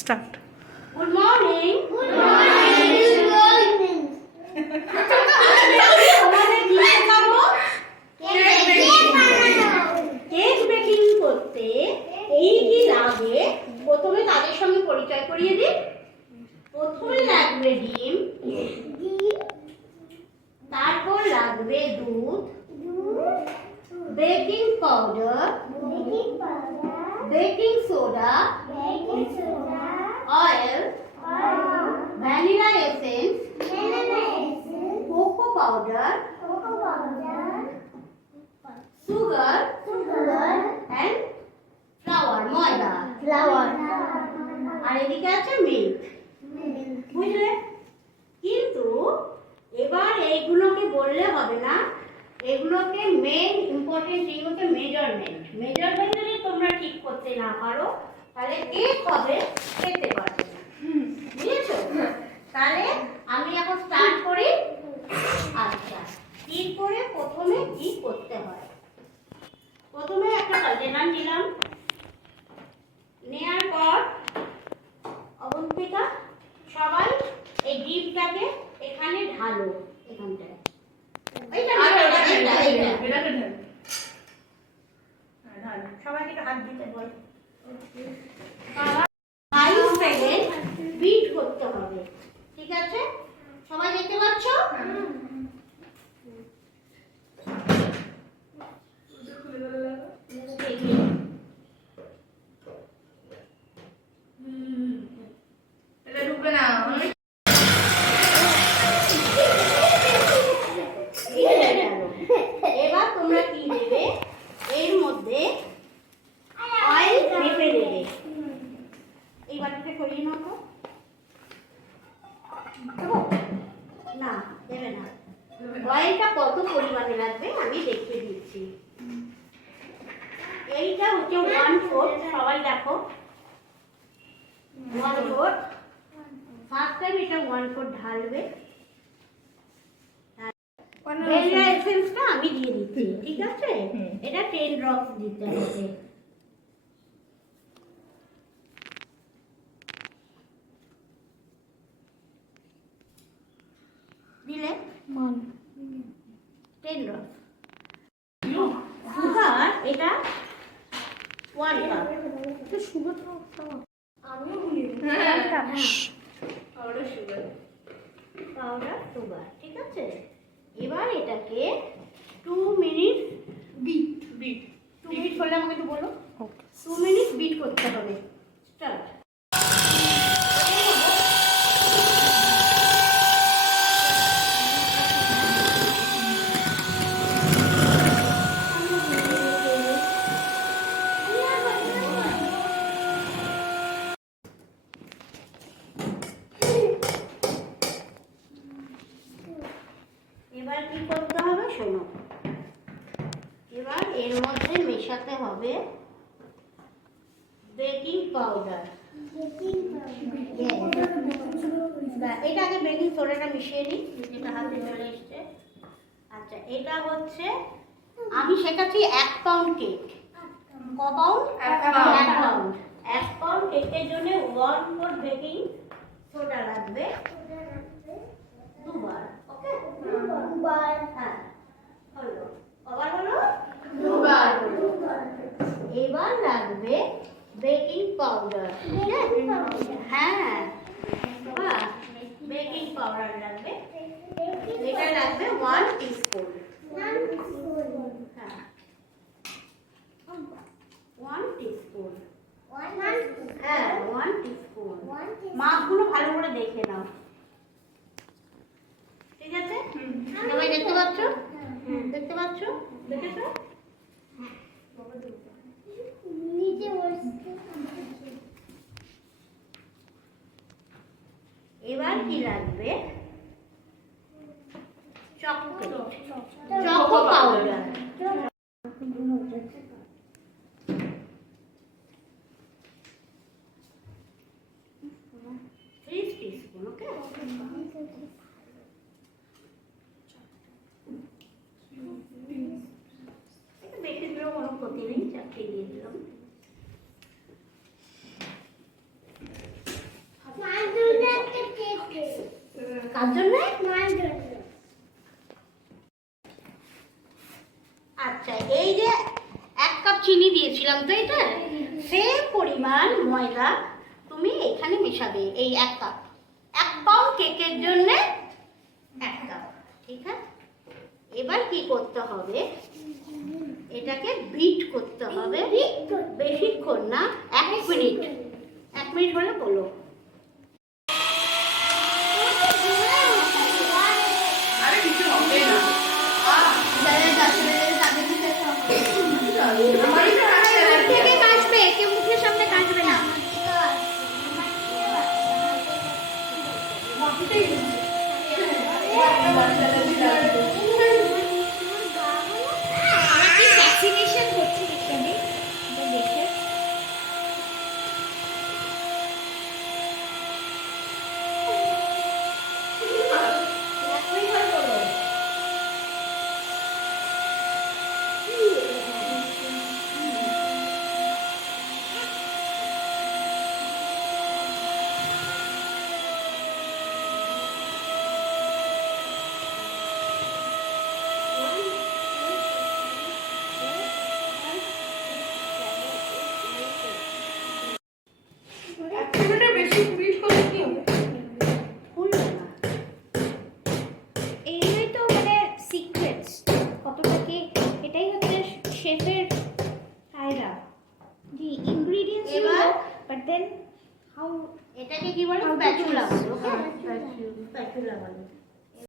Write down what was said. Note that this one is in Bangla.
Start. Good morning. Good morning. Good morning. আমাদের কি শেখাবো? Cake কেক বেকিং করতে কি কি লাগে প্রথমে তাদের সঙ্গে পরিচয় করিয়ে দিই। প্রথমে লাগবে ডিম, তারপর লাগবে দুধ, baking powder, baking soda, oil, vanilla essence, cocoa powder, sugar and flower, ময়দা। আর এদিকে আছে মিল্ক। বুঝলে? কিন্তু এবার এইগুলোকে বললে হবে না, এগুলোকে মেন ইম্পর্টেন্ট থিং হচ্ছে মেজারমেন্ট। মেজারমেন্ট যদি তোমরা ঠিক করতে না পারো তাহলে কেক হবে, খেতে পারবে না। বুঝেছো? তাহলে আমি এখন স্টার্ট করি। আচ্ছা, কি করে প্রথমে কি করতে হয়? প্রথমে একটা কন্টেনার নিলাম, নেয়ার পর অবন্তিকা সবাই এই ডিমটাকে এখানে ঢালো, এখানটায়। সবাইকে একটু হাত দিতে বল। 5 সেকেন্ড বিট করতে হবে, ঠিক আছে? সবাই দেখতে পাচ্ছ? এবার তোমরা কি দেবে? এর মধ্যে অয়েল মেপে দেবে। এই বাটিটা সরিয়ে নাও তো। দেবো? না, দেবে না। অয়েলটা কত পরিমাণে লাগবে আমি দেখিয়ে দিচ্ছি। এইটা হচ্ছে 1/4, সবাই দেখো 1/4। ফার্স্ট টাইম এটা 1/4 ঢালবে। ভ্যানিলা এসেন্সটা আমি দিয়ে দিচ্ছি, ঠিক আছে? এটা 10 ড্রপস দিতে হবে। দিলে 10 ড্রপস। সুগার এটা 1 কাপ। তো সুগার আমিও ভুলি পাউডার সুগার, ঠিক আছে? এবার এটাকে 2 মিনিট বিট 2 মিনিট করলে আমাকে একটু বলো। 2 মিনিট বিট করতে হবে। স্টার্ট। এবার কি করতে হবে শোনো। এবার এর মধ্যে মেশাতে হবে বেকিং পাউডার। এটা আগে বেকিং সোডাটা মিশিয়ে নিই, যেটা হাতে চলে এসছে। আচ্ছা, এটা হচ্ছে আমি শেখাচ্ছি 1 পাউন্ড কেক। ক পাউন্ড? 1 পাউন্ড। 1 পাউন্ড কেকের জন্য 1/4 বেকিং সোডা লাগবে, 2 বার। ওকে? 2 bar. হ্যাঁ, হলো। কবার হলো? 2 বার হলো। এবার লাগবে বেকিং পাউডার। হ্যাঁ, বাহ, বেকিং পাউডার লাগবে। এটা লাগবে 1 টিস্পুন। হ্যাঁ, 1 টিস্পুন। হ্যাঁ, 1 টিস্পুন। মাপগুলো ভালো করে দেখে নাও, ঠিক আছে? সবাই দেখতে পাচ্ছ? দেখতে পাচ্ছ? দেখেছো? এবার কি লাগবে? Choco powder. 3 টিস্পুন। ওকে? বেশি দিলেও কোনো ক্ষতি নেই, চারটে দিয়ে দিলাম। কার জন্য? মার জন্য। আচ্ছা, এই যে 1 কাপ চিনি দিয়েছিলাম তো, এটা সেম পরিমাণ ময়দা তুমি এখানে মেশাবে। এই 1 কাপ, 1 পাউন্ড কেকের জন্য 1 কাপ, ঠিক আছে? এবার কি করতে হবে, এটাকে বিট করতে হবে। বেশিক্ষণ না, 1 মিনিট। 1 মিনিট হলে বলো। আরে কিছু হবে না। আমারই তো কাছে লাগছে। থেকে কাটবে, কেউ মুখের সামনে কাটবে না। ভ্যাকসিনেশন হচ্ছে এখানে দেখে। এক মিনিটের বেশি বিট করলে কি হবে? খুলবে না। এইটাই তো মানে সিক্রেটস কতটা কি, এটাই হচ্ছে শেফের আইডিয়া, দি ইনগ্রেডিয়েন্টস ইউ এবার? নো বাট দেন হাউ এটাকে কি বলে? How to spatula use? বলো। হ্যাঁ, স্প্যাচুলা বলে।